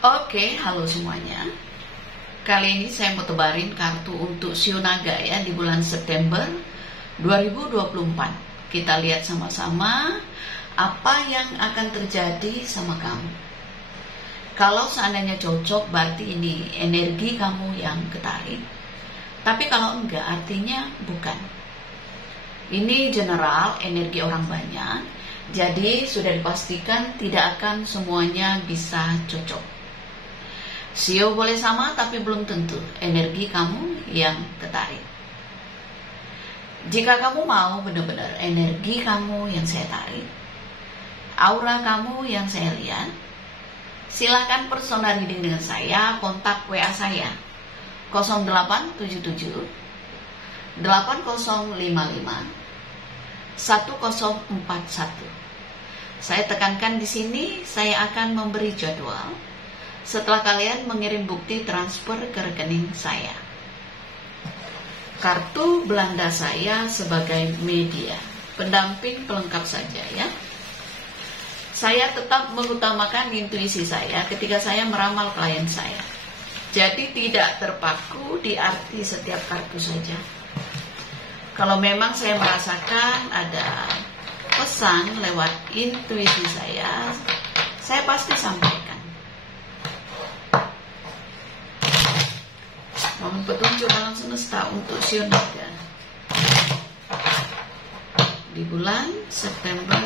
Oke, halo semuanya. Kali ini saya mau tebarin kartu untuk Shio Naga ya di bulan September 2024. Kita lihat sama-sama apa yang akan terjadi sama kamu. Kalau seandainya cocok berarti ini energi kamu yang ketarik. Tapi kalau enggak artinya bukan. Ini general, energi orang banyak. Jadi sudah dipastikan tidak akan semuanya bisa cocok. Shio boleh sama tapi belum tentu energi kamu yang ketarik. Jika kamu mau benar-benar energi kamu yang saya tarik, aura kamu yang saya lihat, silakan personal reading dengan saya, kontak WA saya 0877 8055 1041. Saya tekankan di sini, saya akan memberi jadwal setelah kalian mengirim bukti transfer ke rekening saya. Kartu Belanda saya sebagai media, pendamping pelengkap saja ya. Saya tetap mengutamakan intuisi saya ketika saya meramal klien saya. Jadi tidak terpaku di arti setiap kartu saja. Kalau memang saya merasakan ada pesan lewat intuisi saya pasti sampaikan. Mohon petunjuk alam semesta untuk Shio Naga di bulan September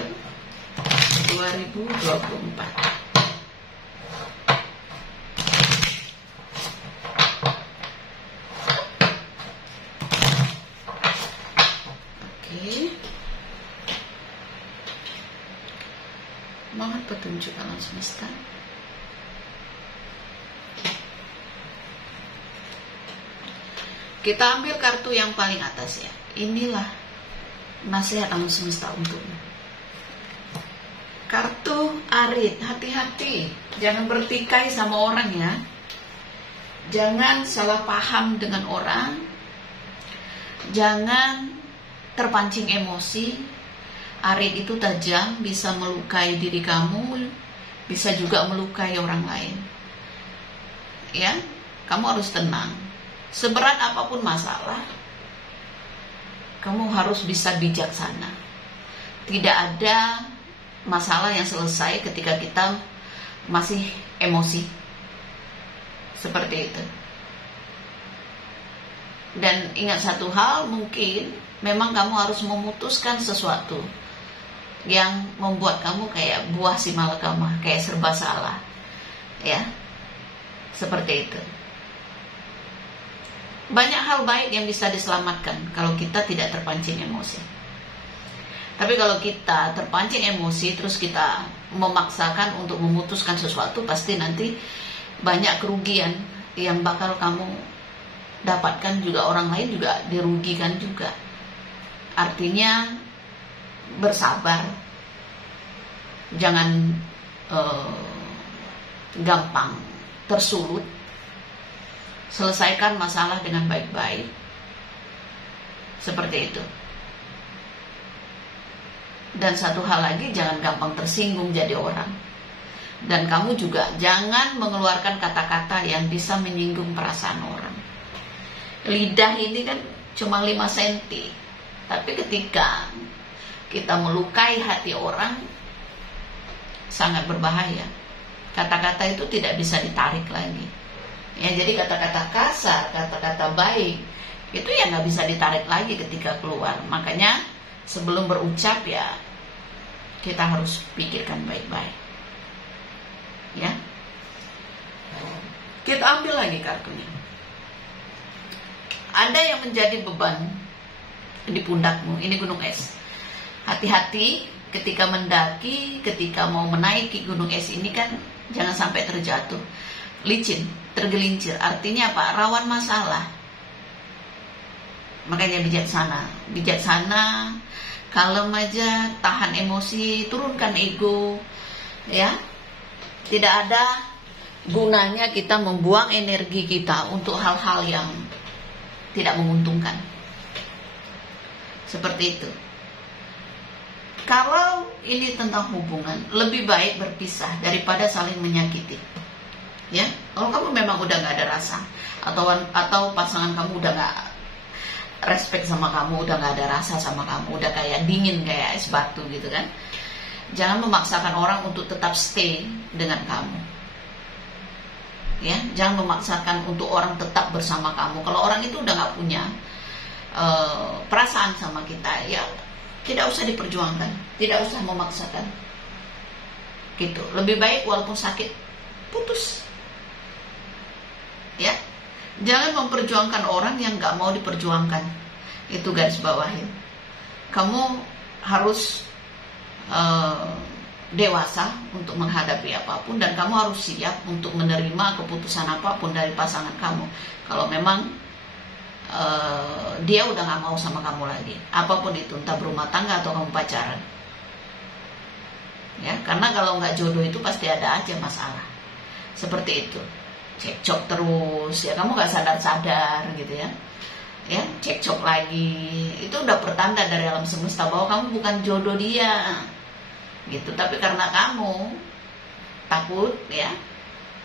2024. Mohon petunjuk alam semesta. Kita ambil kartu yang paling atas ya. Inilah nasihat alam semesta untukmu. Kartu Arit, hati-hati, jangan bertikai sama orang ya. Jangan salah paham dengan orang. Jangan terpancing emosi. Arit itu tajam, bisa melukai diri kamu, bisa juga melukai orang lain. Ya, kamu harus tenang. Seberat apapun masalah, kamu harus bisa bijaksana. Tidak ada masalah yang selesai ketika kita masih emosi. Seperti itu. Dan ingat satu hal, mungkin memang kamu harus memutuskan sesuatu yang membuat kamu kayak buah si malakama, kayak serba salah. Ya, seperti itu. Banyak hal baik yang bisa diselamatkan kalau kita tidak terpancing emosi. Tapi kalau kita terpancing emosi terus kita memaksakan untuk memutuskan sesuatu, pasti nanti banyak kerugian yang bakal kamu dapatkan, juga orang lain juga dirugikan juga. Artinya bersabar, jangan gampang tersulut. Selesaikan masalah dengan baik-baik. Seperti itu. Dan satu hal lagi, jangan gampang tersinggung jadi orang. Dan kamu juga jangan mengeluarkan kata-kata yang bisa menyinggung perasaan orang. Lidah ini kan cuma 5 cm. Tapi ketika kita melukai hati orang, sangat berbahaya. Kata-kata itu tidak bisa ditarik lagi. Ya, jadi kata-kata kasar, kata-kata baik itu ya nggak bisa ditarik lagi ketika keluar. Makanya sebelum berucap ya kita harus pikirkan baik-baik. Ya, kita ambil lagi kartunya. Ada yang menjadi beban di pundakmu. Ini gunung es. Hati-hati ketika mendaki, ketika mau menaiki gunung es ini kan jangan sampai terjatuh. Licin, tergelincir, artinya apa? Rawan masalah. Makanya bijaksana, kalem aja, tahan emosi, turunkan ego, ya. Tidak ada gunanya kita membuang energi kita untuk hal-hal yang tidak menguntungkan. Seperti itu. Kalau ini tentang hubungan, lebih baik berpisah daripada saling menyakiti. Ya, kalau kamu memang udah nggak ada rasa, atau pasangan kamu udah nggak respect sama kamu, udah nggak ada rasa sama kamu, udah kayak dingin kayak es batu gitu kan, jangan memaksakan orang untuk tetap stay dengan kamu. Ya, jangan memaksakan untuk orang tetap bersama kamu. Kalau orang itu udah nggak punya perasaan sama kita, ya tidak usah diperjuangkan, tidak usah memaksakan. Gitu. Lebih baik walaupun sakit putus. Ya, jangan memperjuangkan orang yang nggak mau diperjuangkan. Itu garis bawahin. Kamu harus dewasa untuk menghadapi apapun, dan kamu harus siap untuk menerima keputusan apapun dari pasangan kamu. Kalau memang dia udah nggak mau sama kamu lagi, apapun itu, entah berumah tangga atau kamu pacaran. Ya, karena kalau nggak jodoh itu pasti ada aja masalah seperti itu. Cekcok terus, ya kamu nggak sadar-sadar gitu ya, cekcok lagi, itu udah pertanda dari alam semesta bahwa kamu bukan jodoh dia, gitu. Tapi karena kamu takut, ya,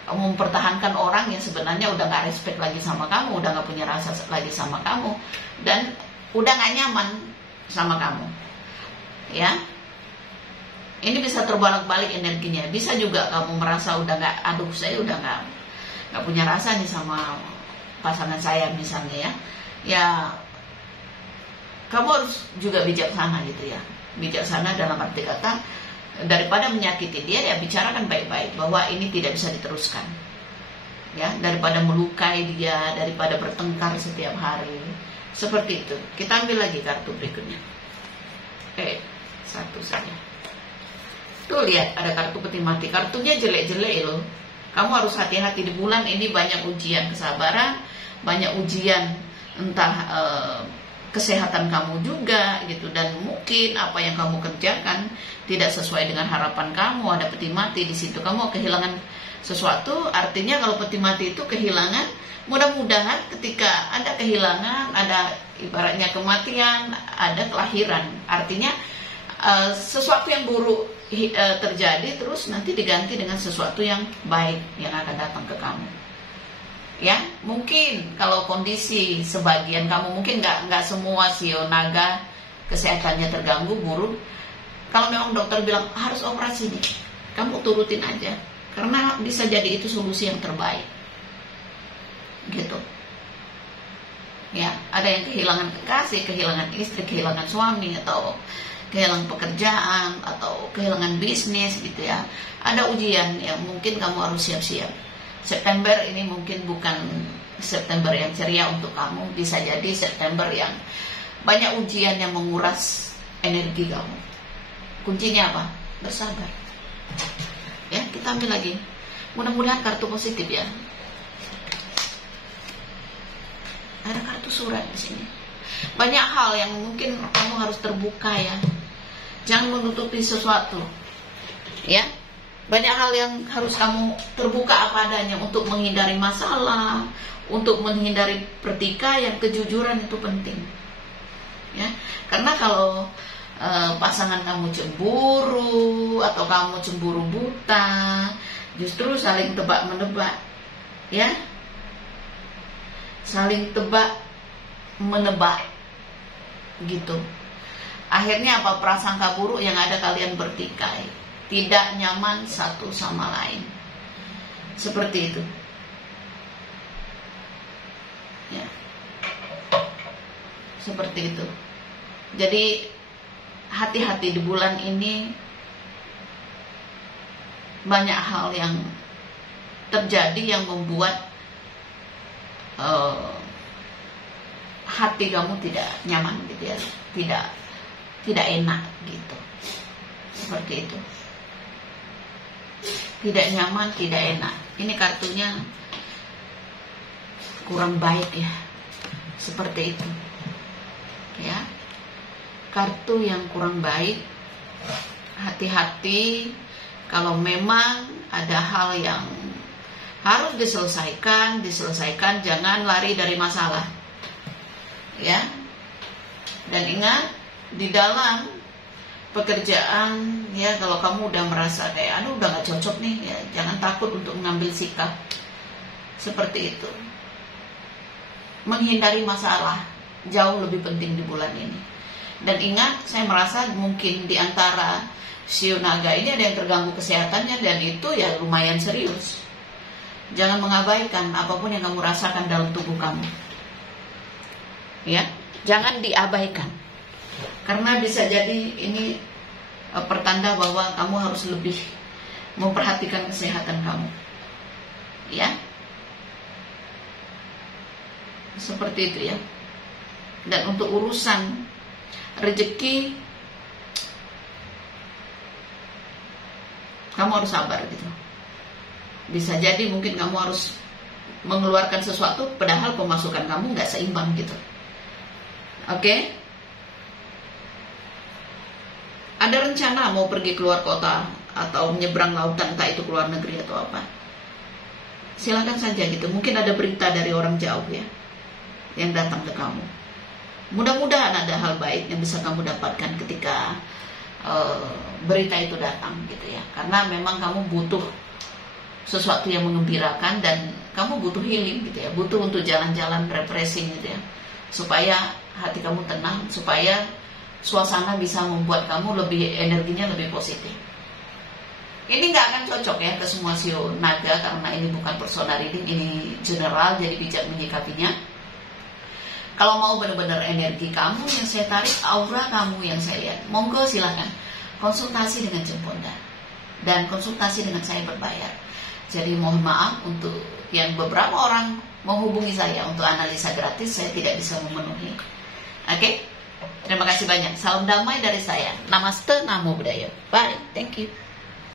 kamu mempertahankan orang yang sebenarnya udah nggak respect lagi sama kamu, udah nggak punya rasa lagi sama kamu, dan udah nggak nyaman sama kamu, ya. Ini bisa terbalik-balik energinya. Bisa juga kamu merasa udah nggak, aduh saya udah nggak punya rasa nih sama pasangan saya misalnya, ya kamu harus juga bijaksana gitu ya. Bijaksana dalam arti kata, daripada menyakiti dia, ya bicarakan baik-baik bahwa ini tidak bisa diteruskan, ya, daripada melukai dia, daripada bertengkar setiap hari seperti itu. Kita ambil lagi kartu berikutnya. Satu saja. Tuh lihat, ada kartu peti mati. Kartunya jelek-jelek loh. Kamu harus hati-hati di bulan ini, banyak ujian kesabaran, banyak ujian entah kesehatan kamu juga gitu, dan mungkin apa yang kamu kerjakan tidak sesuai dengan harapan kamu. Ada peti mati di situ, kamu kehilangan sesuatu. Artinya kalau peti mati itu kehilangan, mudah-mudahan ketika ada kehilangan, ada ibaratnya kematian, ada kelahiran. Artinya sesuatu yang buruk terjadi, terus nanti diganti dengan sesuatu yang baik yang akan datang ke kamu. Ya, mungkin kalau kondisi sebagian kamu, mungkin nggak semua sio naga kesehatannya terganggu buruk. Kalau memang dokter bilang harus operasi nih, kamu turutin aja, karena bisa jadi itu solusi yang terbaik. Gitu. Ya, ada yang kehilangan kekasih, kehilangan istri, kehilangan suami, atau kehilangan pekerjaan, atau kehilangan bisnis gitu ya. Ada ujian yang mungkin kamu harus siap-siap. September ini mungkin bukan September yang ceria untuk kamu, bisa jadi September yang banyak ujian yang menguras energi kamu. Kuncinya apa? Bersabar. Ya, kita ambil lagi. Mudah-mudahan kartu positif ya. Ada kartu surat di sini. Banyak hal yang mungkin kamu harus terbuka ya. Jangan menutupi sesuatu. Ya. Banyak hal yang harus kamu terbuka apa adanya untuk menghindari masalah, untuk menghindari pertikaian. Kejujuran itu penting. Ya. Karena kalau pasangan kamu cemburu atau kamu cemburu buta, justru saling tebak-menebak. Ya. Saling tebak menebak gitu. Akhirnya apa? Prasangka buruk yang ada, kalian bertikai, tidak nyaman satu sama lain. Seperti itu. Ya. Seperti itu. Jadi hati-hati di bulan ini, banyak hal yang terjadi yang membuat hati kamu tidak nyaman gitu ya, tidak enak gitu, seperti itu. Tidak nyaman, tidak enak. Ini kartunya kurang baik ya, seperti itu ya. Kartu yang kurang baik. Hati-hati kalau memang ada hal yang harus diselesaikan, jangan lari dari masalah. Ya. Dan ingat, di dalam pekerjaan, ya kalau kamu udah merasa kayak aduh udah gak cocok nih, ya jangan takut untuk mengambil sikap seperti itu. Menghindari masalah jauh lebih penting di bulan ini. Dan ingat, saya merasa mungkin di antara shio naga ini ada yang terganggu kesehatannya, dan itu ya lumayan serius. Jangan mengabaikan apapun yang kamu rasakan dalam tubuh kamu. Ya, jangan diabaikan. Karena bisa jadi ini pertanda bahwa kamu harus lebih memperhatikan kesehatan kamu. Ya. Seperti itu ya. Dan untuk urusan rezeki, kamu harus sabar gitu. Bisa jadi mungkin kamu harus mengeluarkan sesuatu padahal pemasukan kamu nggak seimbang gitu. Oke? Ada rencana mau pergi keluar kota atau menyeberang lautan, entah itu keluar negeri atau apa. Silakan saja gitu. Mungkin ada berita dari orang jauh ya yang datang ke kamu. Mudah-mudahan ada hal baik yang bisa kamu dapatkan ketika berita itu datang gitu ya. Karena memang kamu butuh sesuatu yang mengembirakan, dan kamu butuh healing gitu ya, butuh untuk jalan-jalan refreshing gitu ya, supaya hati kamu tenang, supaya suasana bisa membuat kamu lebih, energinya lebih positif. Ini nggak akan cocok ya ke semua shio naga, karena ini bukan personal reading, ini general, jadi bijak menyikapinya. Kalau mau benar-benar energi kamu yang saya tarik, aura kamu yang saya lihat, monggo silahkan konsultasi dengan Jemponda, dan konsultasi dengan saya berbayar. Jadi mohon maaf untuk yang beberapa orang menghubungi saya untuk analisa gratis, saya tidak bisa memenuhi. Oke? Terima kasih banyak. Salam damai dari saya. Namaste, Namo Buddhaya. Bye. Thank you.